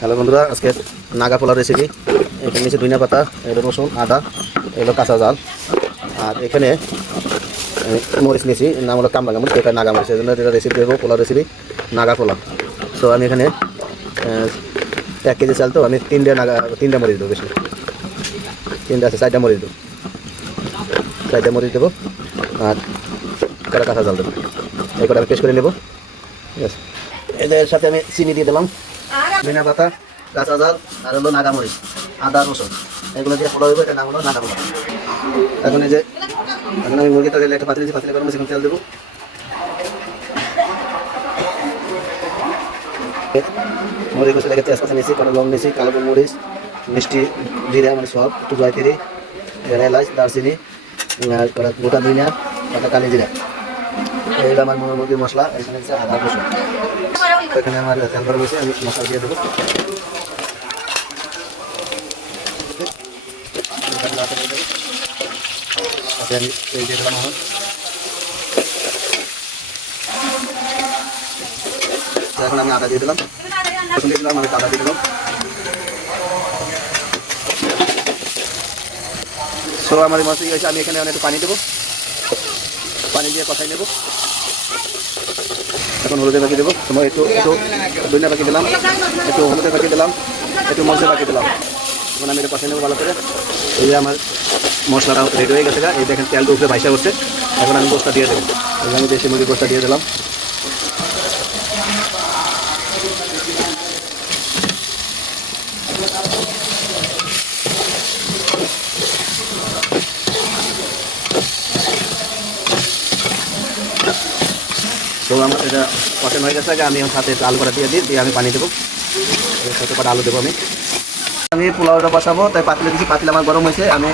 Hello বন্ধুরা, আজকে নাগা পোলার recipe. এখানে নিচে ধনিয়া পাতা, এগুলো রসুন, আদা, এগুলো কাঁচা জাল, আর এখানে মরিচ নিয়েছি, নাম হলো কামরাঙা মরিচ, এটা নাগা মরিচ। এই জন্য যেটা রেসিপি দেবো পোলার রেসিপি নাগা পোলা। সো আমি এখানে 1 কেজি চাল, তো আমি 3টা মরিচ দেবো, বেশি 3টা আছে, 4টা মরিচ দেবো, 4টা মরিচ দেবো, আর কটা কাঁচা জাল দেবো। এই কটা আমি পেস্ট করে নেবো, ঠিক আছে। এদের সাথে আমি চিনি দিয়ে দিলাম, ধনিয়া পাতা, কাঁচা জাল, আর হলো নাগামরিচ, আদা, রসুন, এগুলো দিয়ে পোলা হইব। এটা নাম হলো নাগা পোলা। এখন আমি মুরগি তরকারি একটা পাতিল গরম আছে, তেল দেবো। মুরগি কষে লেগে তেজপাতা নিয়েছি, কটা লং নিয়েছি, কালো মরিচ, মিষ্টি, জিরা, মানে সব একটু জয়তিরি, এলাচ, দারচিনি, কটা গোটা ধনিয়া, কটা কালি জিরা, এইগুলো আমার মুরগির মশলা। এখানে হচ্ছে আদা, রসুন। এখানে আমার তেল গরম হয়েছে, আমি মশলা দিয়ে দেবো। আমি তেল দিয়ে দিলাম। এখন আমি আদা দিয়ে দিলাম, রসুন দিয়ে দিলাম, আমি আদা দিয়ে দিলাম। সো আমার মশলা হয়েছে, আমি এখানে একটু পানি দেবো, পানি দিয়ে কষাই নেবো। এখন হলুদের বাকি দেবো, সময় একটু ধনিয়া বাকি দিলাম, একটু হলুদের বাকি দিলাম, একটু মরিচের বাকি দিলাম। এখন আমি এটা কষাই নেবো ভালো করে। এই যে আমার মশলাটা রেডি হয়ে গেছে, এই দেখেন তেলটা উপরে ভাইসা করছে। এখন আমি গোস্তা দিয়ে দেবো, আমি দেশি মুরগির গোস্তা দিয়ে দিলাম। তো আমার এটা কষানো হয়ে গেছে, আমি সাথে একটু আলু কটা দিয়ে আমি পানি দেবো, ছোটো কটা আলু দেবো। আমি পোলাওটা বসাবো, তাই পাতিলে দিচ্ছি, পাতিল আমার গরম হয়েছে। আমি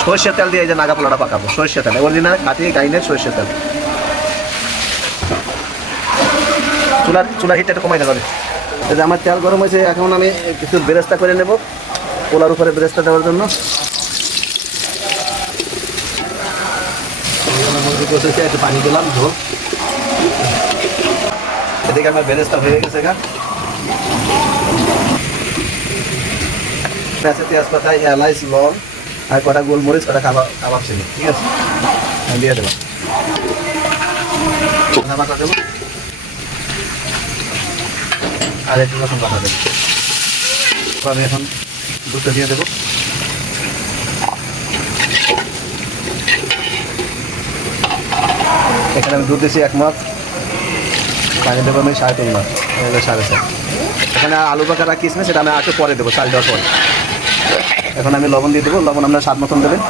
সরষের তেল দিয়ে এই যে নাগা পোলাওটা পাকাবো, সরষের তেল, অরিজিনাল খাঁটি গাইনের সরষের তেল। চুলার হিটটা একটু কমাই দেবে। এই যে আমার তেল গরম হয়েছে, এখন আমি কিছু বেরেস্তা করে নেব পোলার উপরে বেরেস্তা দেওয়ার জন্য। মুরগি কষেছে, একটু পানি দিলাম ঝোল। এদিকে আমার বেরেস্তা হয়ে গেছে, তেজপাতা, এলাচ, লং, আর কটা গোলমরিচ, কটা কাবাব চিনি, ঠিক আছে, আমি দিয়ে দেবো। আদা বাটা দেবো, আর একটু রসুন বাটা দেবো। আমি এখন দুধটা দিয়ে দেবো। এখানে আমি দুধ দিয়েছি 1 মাস, পানি দেবো আমি 3.5 মাস, 4.5। এখানে আলু বাকাটা কিসমিস, সেটা আমি একটু পরে দেবো, চাল দেওয়ার পরে। এখন আমি লবণ দিয়ে দেবো, লবণ আপনার স্বাদ মতন দেবেন।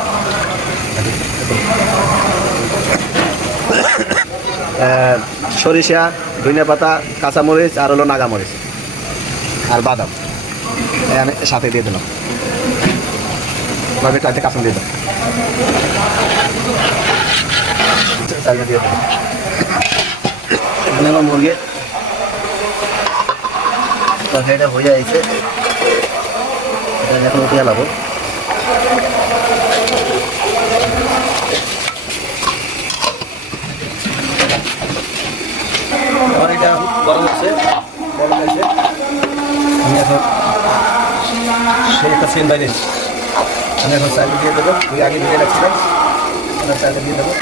সরিষা, ধনিয়া পাতা, কাঁচামরিচ, আর হলো নাগামরিচ, আর বাদাম আমি সাথে দিয়ে দিলাম। এভাবে টাইতে কাঁচা দিয়ে দেবো, চালটা দিয়ে দেবো। এখানে আমার মুরগি তরকারিটা হয়ে যাইছে, এটা এখন উঠিয়ে লাবো। আমার এটা গরম আছে, আমি এখন সেই একটা সেন বাইরে, আমি এখন চালটা দিয়ে দেবো। ওই আগে দিয়ে রাখছিলাম, চালটা দিয়ে দেবো।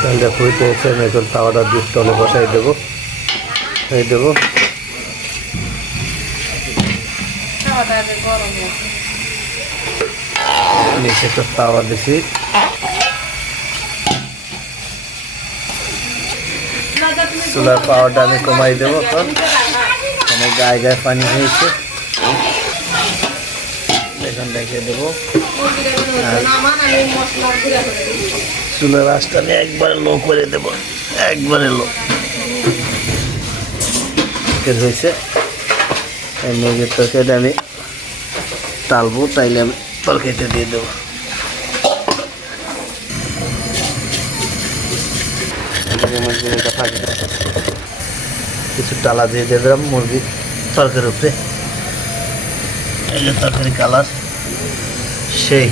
চালটা ফুটে এসে আমি এখন তাওয়াটা দিয়ে স্টলে বসাই দেবো, নিচে একটা তাওয়া দিছি, চুলার পাওয়ারটা আমি কমাই দেবো। এখন অনেক গায়ে পানি হয়েছে, এখন রেখে দেবো। চুলার আঁচটা আমি একবারে লো করে দেবো, একবারে লো হয়েছে। এই মুরগির তরকারিটা আমি টালবো, তাইলে আমি তরকারিটা দিয়ে দেবো। কিছু টালা দিয়ে দিলাম মুরগি তরকারির উপরে, তরকারি কালার সেই।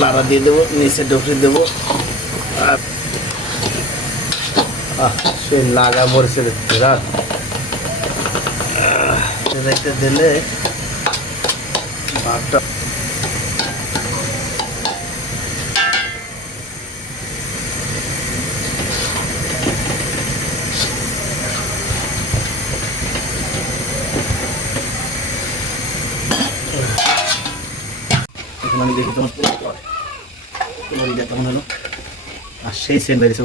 লাড়া দিয়ে দেবো, নিচে ডুবরে দেবো। আর সেই লাগা মরিচের রাত রেখে দিলে ভাতটা এখন আমি দেখি তোমার পুরো কেমন হলো। আর সেই সেন্ট বেরিয়েছে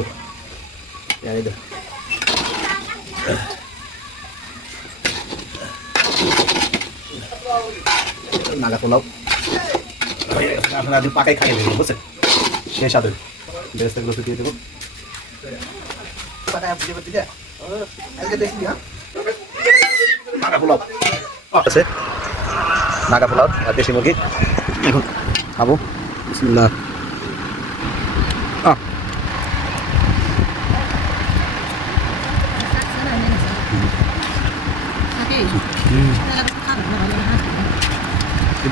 নাগা পোলাও আপনারা আজ পাকাই খাইয়ে দেবেন, বুঝছেন? সেই সাথে বেরেস্তাগুলো দিয়ে দেবো। নাগা পোলাও আছে, নাগা পোলাও আর দেশি মুরগি। এখন খাবো। বিসমিল্লাহ।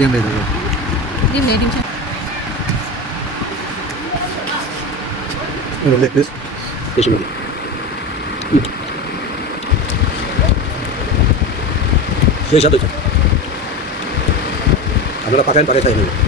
Diam deh. Diam. Like this. Deshi mugi. Saya satu. Adalah pakaian pakai saya ini.